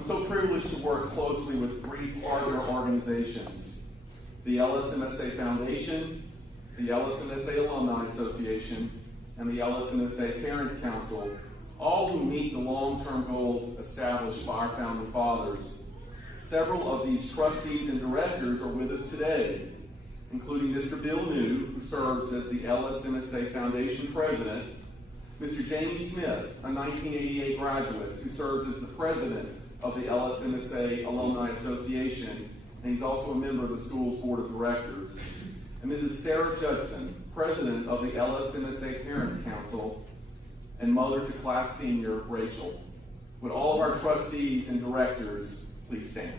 I'm so privileged to work closely with three partner organizations: the LSMSA Foundation, the LSMSA Alumni Association, and the LSMSA Parents Council, all who meet the long-term goals established by our founding fathers. Several of these trustees and directors are with us today, including Mr. Bill New, who serves as the LSMSA Foundation President, Mr. Jamie Smith, a 1988 graduate who serves as the President of the LSMSA Alumni Association, and he's also a member of the school's Board of Directors, and Mrs. Sarah Judson, President of the LSMSA Parents Council, and mother to class senior Rachel. Would all of our trustees and directors please stand?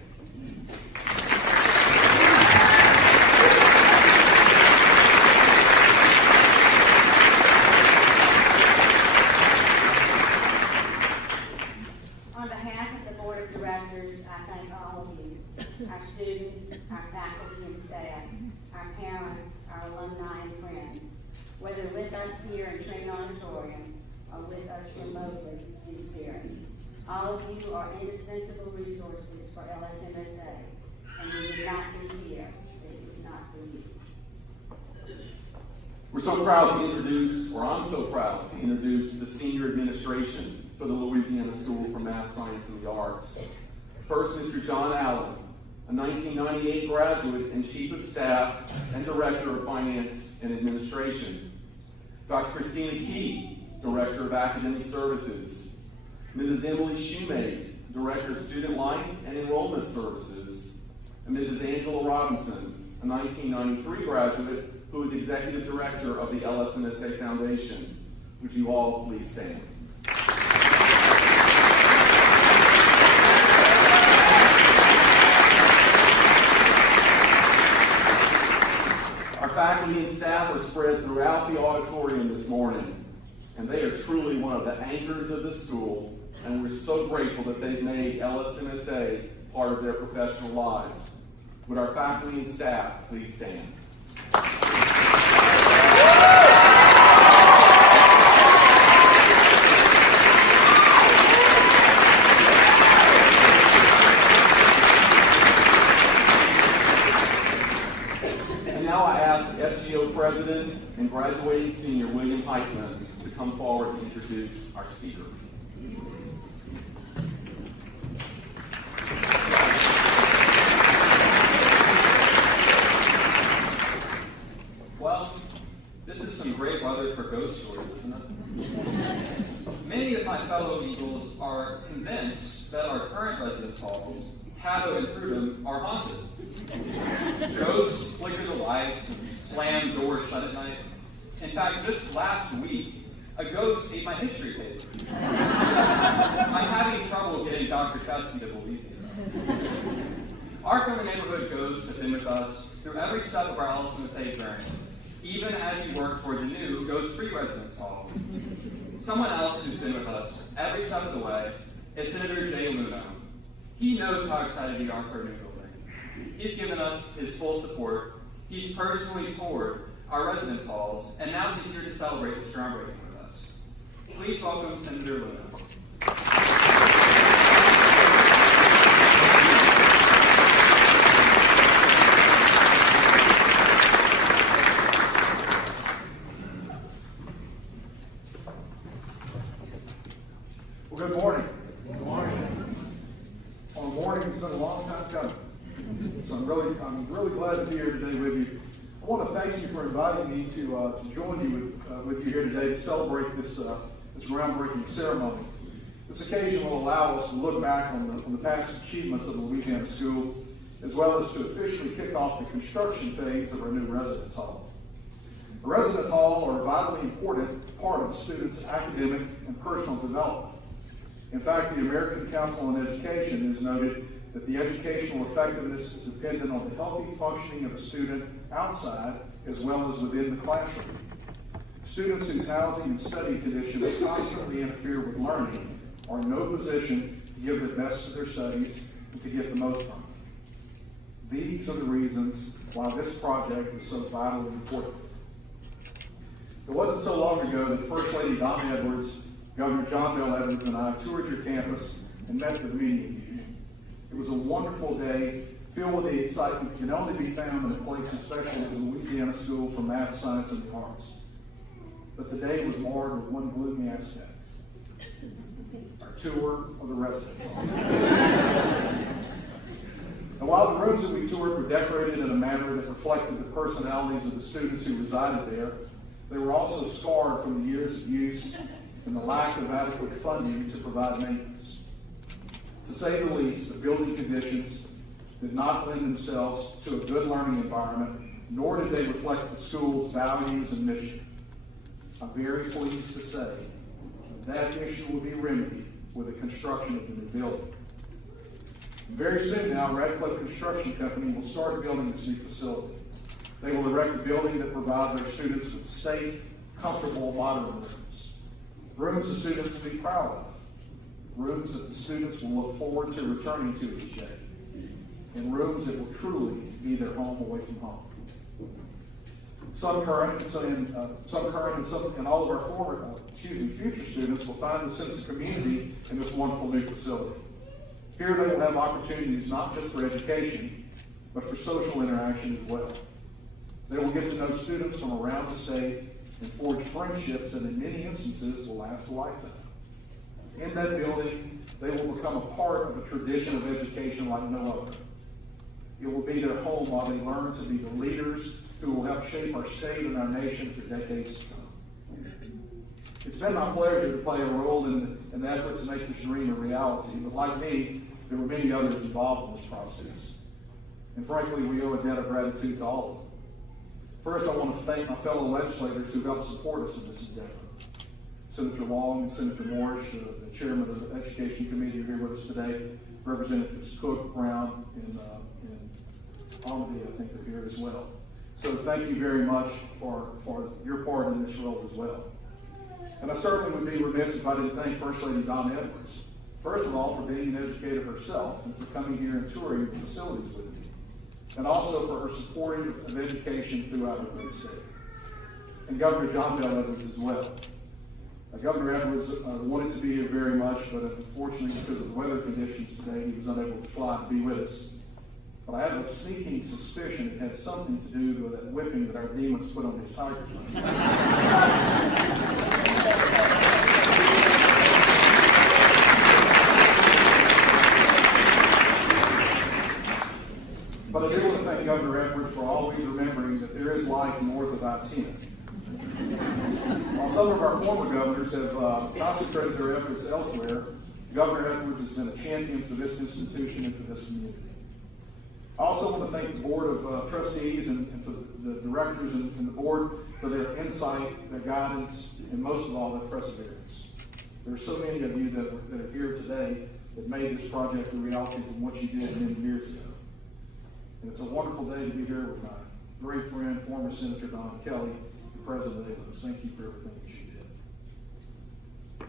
On behalf of the Board of Directors, I thank all of you, our students, our faculty and staff, our parents, our alumni and friends, whether with us here in Train Auditorium or with us remotely in spirit. All of you are indispensable resources for LSMSA, and we would not be here if it was not for you. We're so proud to introduce, or I'm so proud to introduce, the senior administration for the Louisiana School for Math, Science, and the Arts. First, Mr. John Allen, a 1998 graduate and Chief of Staff and Director of Finance and Administration. Dr. Christina Key, Director of Academic Services. Mrs. Emily Shoemate, Director of Student Life and Enrollment Services. And Mrs. Angela Robinson, a 1993 graduate who is Executive Director of the LSMSA Foundation. Would you all please stand? Our faculty and staff are spread throughout the auditorium this morning, and they are truly one of the anchors of the school, and we're so grateful that they've made LSMSA part of their professional lives. Would our faculty and staff please stand? And now I ask SGO President and graduating senior William Heitman to come forward to introduce our speaker. Well, this is some great weather for ghost stories, isn't it? Many of my fellow Eagles are convinced that our current residence halls, Caddo and Prudhoe, are haunted. Ghosts flicker the lights and slam doors shut at night. In fact, just last week, a ghost ate my history paper. I'm having trouble getting Dr. Chesky to believe me. Our friendly neighborhood ghosts have been with us through every step of our LSMSA journey, even as we work towards a new ghost-free residence hall. Someone else who's been with us every step of the way is Senator Jay Leno. He knows how excited we are for a new building. He's given us his full support. He's personally toured our residence halls, and now he's here to celebrate this groundbreaking with us. Please welcome Senator Leno. Well, good morning. Good morning. On a morning, it's been a long time coming. So I'm really glad to be here today with you. I want to thank you for inviting me to join you with you here today to celebrate this groundbreaking ceremony. This occasion will allow us to look back on the past achievements of the Louisiana School, as well as to officially kick off the construction phase of our new residence hall. The residence hall are a vitally important part of a student's academic and personal development. In fact, the American Council on Education has noted that the educational effectiveness is dependent on the healthy functioning of a student outside as well as within the classroom. Students whose housing and study conditions constantly interfere with learning are in no position to give their best to their studies and to get the most from them. These are the reasons why this project is so vitally important. It wasn't so long ago that First Lady Donna Edwards, Governor John Bell Edwards, and I toured your campus and met with many of you. It was a wonderful day filled with the excitement that can only be found in a place as special as the Louisiana School for Math, Science, and the Arts. But the day was marred with one gloomy aspect: our tour of the residence hall. And while the rooms that we toured were decorated in a manner that reflected the personalities of the students who resided there, they were also scarred from the years of use and the lack of adequate funding to provide maintenance. To say the least, the building conditions did not lend themselves to a good learning environment, nor did they reflect the school's values and mission. I'm very pleased to say that issue will be remedied with the construction of the new building. Very soon now, Radcliffe Construction Company will start building this new facility. They will erect a building that provides our students with safe, comfortable, modern rooms. Rooms the students will be proud of. Rooms that the students will look forward to returning to each day. And rooms that will truly be their home away from home. Some current and all of our future students will find a sense of community in this wonderful new facility. Here they will have opportunities not just for education, but for social interaction as well. They will get to know students from around the state and forge friendships that in many instances will last a lifetime. In that building, they will become a part of a tradition of education like no other. It will be their home while they learn to be the leaders who will help shape our state and our nation for decades to come. It's been my pleasure to play a role in the effort to make this dream a reality, but like me, there were many others involved in this process. And frankly, we owe a debt of gratitude to all of them. First, I want to thank my fellow legislators who helped support us in this endeavor. Senator Long and Senator Morris, the chairman of the Education Committee, are here with us today. Representatives Cook, Brown, and Almody, I think, are here as well. So thank you very much for your part in this role as well. And I certainly would be remiss if I didn't thank First Lady Donna Edwards, first of all, for being an educator herself and for coming here and touring the facilities with me, and also for her support of education throughout our great state. And Governor John Bell Edwards as well. Governor Edwards wanted to be here very much, but unfortunately, because of the weather conditions today, he was unable to fly to be with us. But I have a sneaking suspicion it had something to do with that whipping that our demons put on his tigers. But I do want to thank Governor Edwards for always remembering that there is life north of I-10. While some of our former governors have concentrated their efforts elsewhere, Governor Edwards has been a champion for this institution and for this community. I also want to thank the Board of Trustees and for the directors and the board for their insight, their guidance, and most of all, their perseverance. There are so many of you that are here today that made this project a reality from what you did many years ago. And it's a wonderful day to be here with my great friend, former Senator Don Kelly, the President of ALS. Thank you for everything that you did.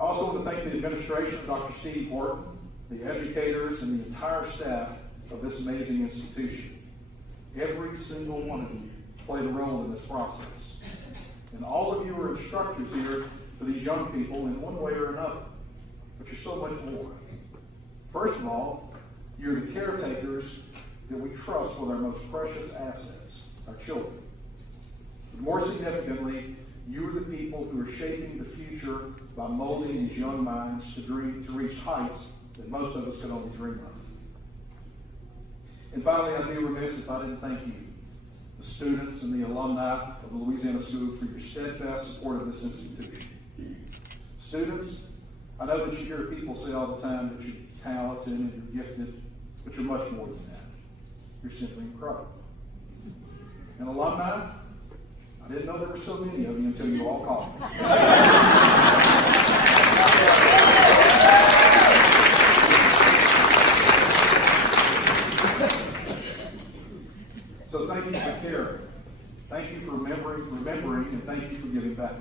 I also want to thank the administration of Dr. Steve Horton, the educators, and the entire staff of this amazing institution. Every single one of you played a role in this process. And all of you are instructors here for these young people in one way or another. But you're so much more. First of all, you're the caretakers that we trust with our most precious assets, our children. But more significantly, you're the people who are shaping the future by molding these young minds to reach heights that most of us could only dream of. And finally, I'd be remiss if I didn't thank you, the students and the alumni of the Louisiana School, for your steadfast support of this institution. Students, I know that you hear people say all the time that you're talented and you're gifted, but you're much more than that. You're simply incredible. And alumni, I didn't know there were so many of you until you all called me. So thank you for caring. Thank you for remembering, and thank you for giving back.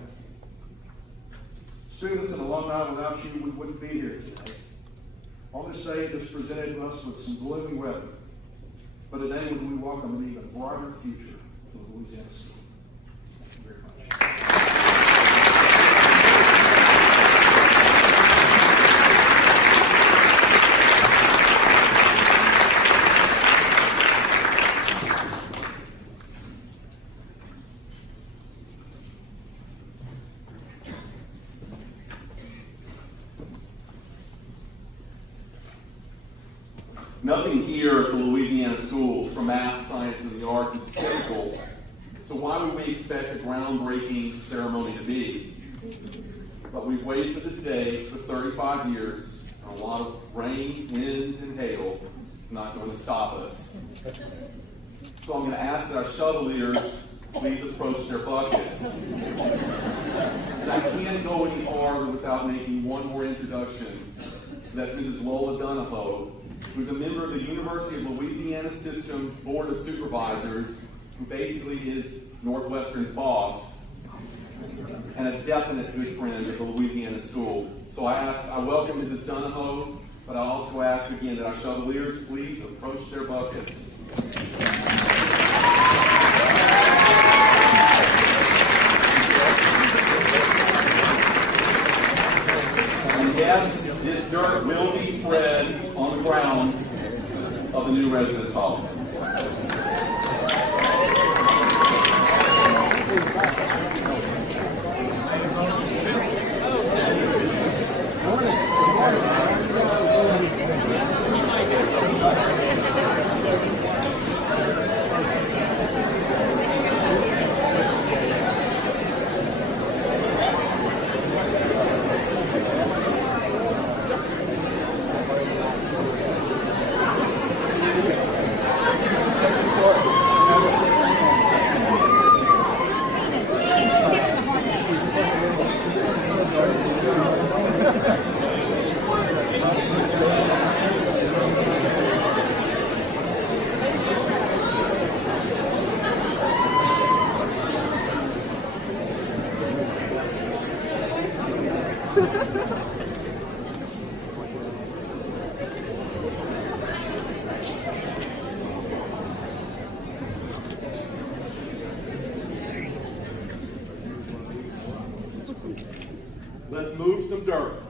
Students and alumni, without you, we wouldn't be here today. On this day that's presented us with some gloomy weather, but a day when we welcome an even brighter future for the Louisiana School. Thank you very much. Nothing here at the Louisiana School for Math, Science, and the Arts is typical, so why would we expect a groundbreaking ceremony to be? But we've waited for this day for 35 years, and a lot of rain, wind, and hail is not going to stop us. So I'm going to ask that our shuttle leaders please approach their buckets. And I can't go any farther without making one more introduction. That's Mrs. Lola Donahoe, who's a member of the University of Louisiana System Board of Supervisors, who basically is Northwestern's boss, and a definite good friend of the Louisiana School. So I welcome Mrs. Donahoe, but I also ask again that our shuttle leaders please approach their buckets. And yes, this dirt will be spread on the grounds of the new residence hall. Let's move some dirt.